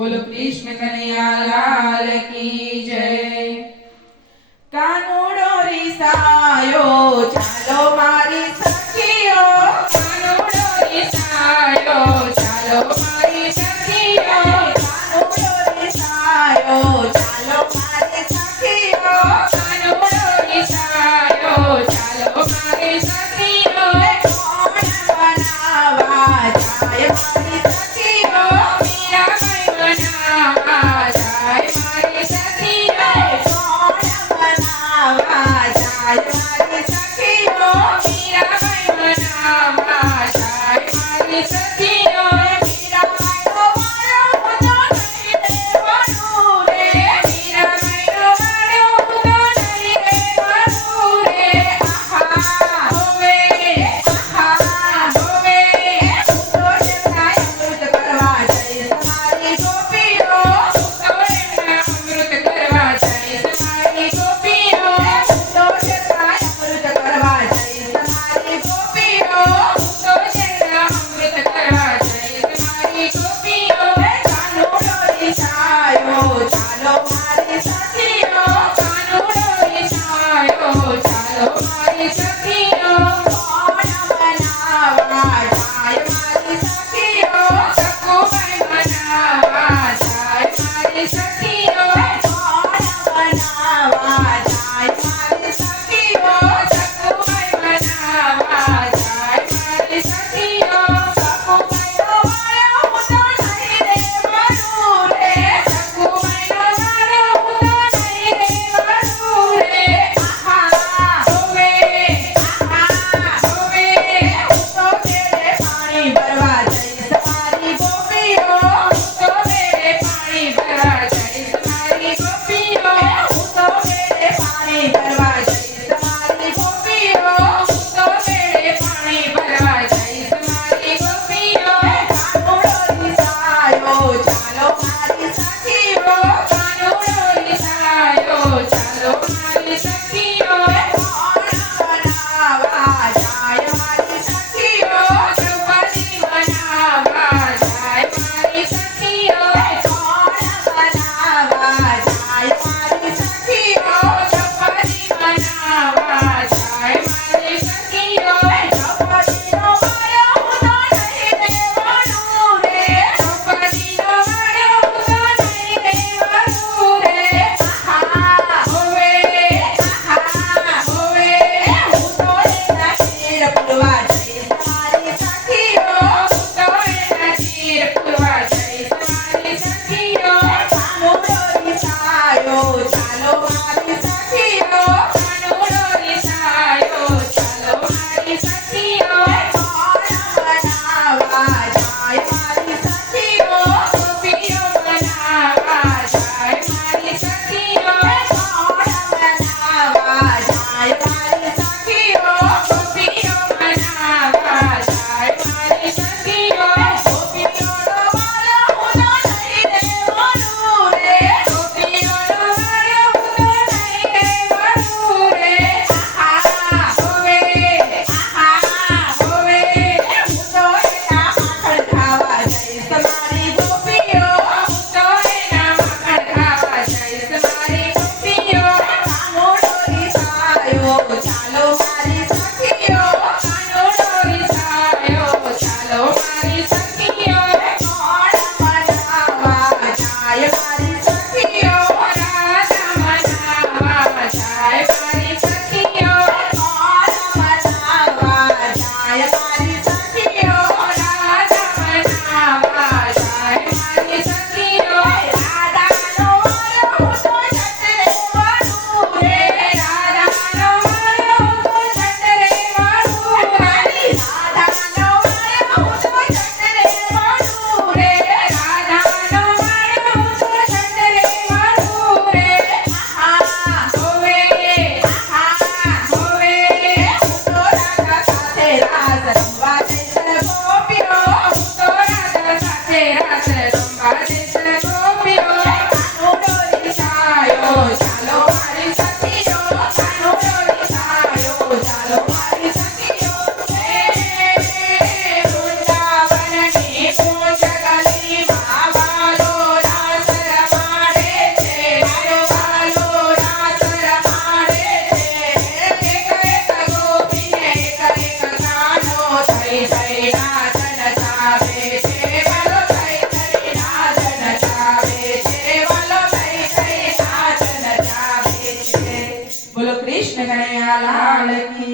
बोलो कृष्ण कन्हैया लाल की जय। कानूड़ो रिसायो चालो मारी सखियो, कानूड़ो रिसायो चालो मारी सखियो, कानूड़ो रिसायो चालो मारी सखियो, कानूड़ो रिसायो चालो मारी सखियो। कोण बनावा जाय मारी सखियो, मीराबाई बनावा जाय मारी सखियो। कोण बनावा जाय मारी सखियो, मीराबाई बनावा जाय मारी सखियो। मीराबाईનો વાળો હતો નહીં દેવાનું રે, મીરાબાઈનો વાળો હતો નહીં દેવાનું રે। આહા હોવે, આહા હોવે, હું તો શેઠાઈ અમૃત કરવા જઈશ મારી ગોપીઓ, હું તો શેઠાઈ અમૃત કરવા જઈશ મારી ગોપીઓ, હું તો શેઠાઈ અમૃત કરવા જઈશ મારી ગોપીઓ, હું તો શેઠાઈ અમૃત કરવા જઈશ મારી ગોપીઓ। કાનૂડો રીસાયો ચાલો મારી સખીઓ, કાનૂડો રીસાયો ચાલો મારી સખીઓ। કોણ બનાવા જાય મારી સખીઓ, સખુબાઈ બનાવા જાય મારી સખીઓ। કોણ બનાવા જાય મારી સખીઓ, સખુબાઈ બનાવા જાય મારી સખીઓ। સખુબાઈનો વાળો હતો નહીં દેવાનું રે, સખુબાઈનો વાળો હતો નહીં દેવાનું રે। આહા હોવે, આહા હોવે, હું તો બેડે પાણી ભરવા જઈશ મારી ગોપીઓ, હું તો બેડે પાણી ભરવા જઈશ મારી ગોપીઓ, હું તો બેડે પાણી ભરવા જઈશ મારી ગોપીઓ, હું તો બેડે પાણી ભરવા જઈશ મારી ગોપીઓ। કાનૂડો રીસાયો ચાલો મારી સખીઓ, કાનૂડો રીસાયો ચાલો મારી સખીઓ। કોણ બનાવા જાય મારી સખીઓ, દ્રૌપદી બનાવા જાય મારી સખીઓ। કોણ બનાવા જાય મારી સખીઓ, દ્રૌપદી બનાવા જાય મારી સખીઓ। દ્રૌપદીનો વાળો હતો નહીં દેવાનું રે, દ્રૌપદીનો વાળો હતો નહીં દેવાનું રે। આહા હોવે, આહા હોવે, હું તો એના શેર પૂરવા જઈશ મારી સખીઓ, હું તો એના શેર પૂરવા જઈશ મારી સખીઓ। કાનૂડો રીસાયો ચાલો મારી સખીઓ, કાનૂડો રીસાયો ચાલો મારી સખીઓ। કોણ બનાવા જાય મારી સખીઓ, ગોપીઓ બનાવા જાય મારી સખીઓ। કોણ બનાવા જાય મારી સખીઓ, ગોપીઓ બનાવા જાય મારી સખીઓ। ગોપીઓનો વાળો હતો નહીં દેવાનું રે, ગોપીઓનો વાળો હતો નહીં દેવાનું રે। આહા હોવે, આહા હોવે, હું તો એના માખણ ખાવા જઈશ મારી ગોપીઓ, હું તો એના માખણ ખાવા જઈશ મારી ગોપીઓ। કાનૂડો રીસાયો ચાલો મારી સખીઓ, કાનૂડો રીસાયો ચાલો મારી સખીઓ। કોણ બનાવા જાય મારી સખીઓ, રાધા બનાવા જાય મારી સખીઓ। કોણ બનાવા જાય મારી સખીઓ, રાધા બનાવા જાય મારી સખીઓ। રાધાનો વાળો હતો જટ રહેવાનું રે, રાધાનો વાળો હતો જટ રહેવાનું રે, રાધાનો વાળો હતો જટ રહેવાનું રે, રાધાનો વાળો હતો જટ રહેવાનું રે। આહા હોવે, આહા હોવે, હું તો રાધા સાથે રાસ રમવા જઈશ ગોપીઓ, હું તો રાધા સાથે રાસ રમવા જઈશ ગોપીઓ। કાનૂડો રીસાયો ચાલો મારી સખીઓ, કાનૂડો રીસાયો ચાલો મારી સખીઓ। હે વૃંદાવનની પૂંછ ગલીમાં વાલો લાલ કી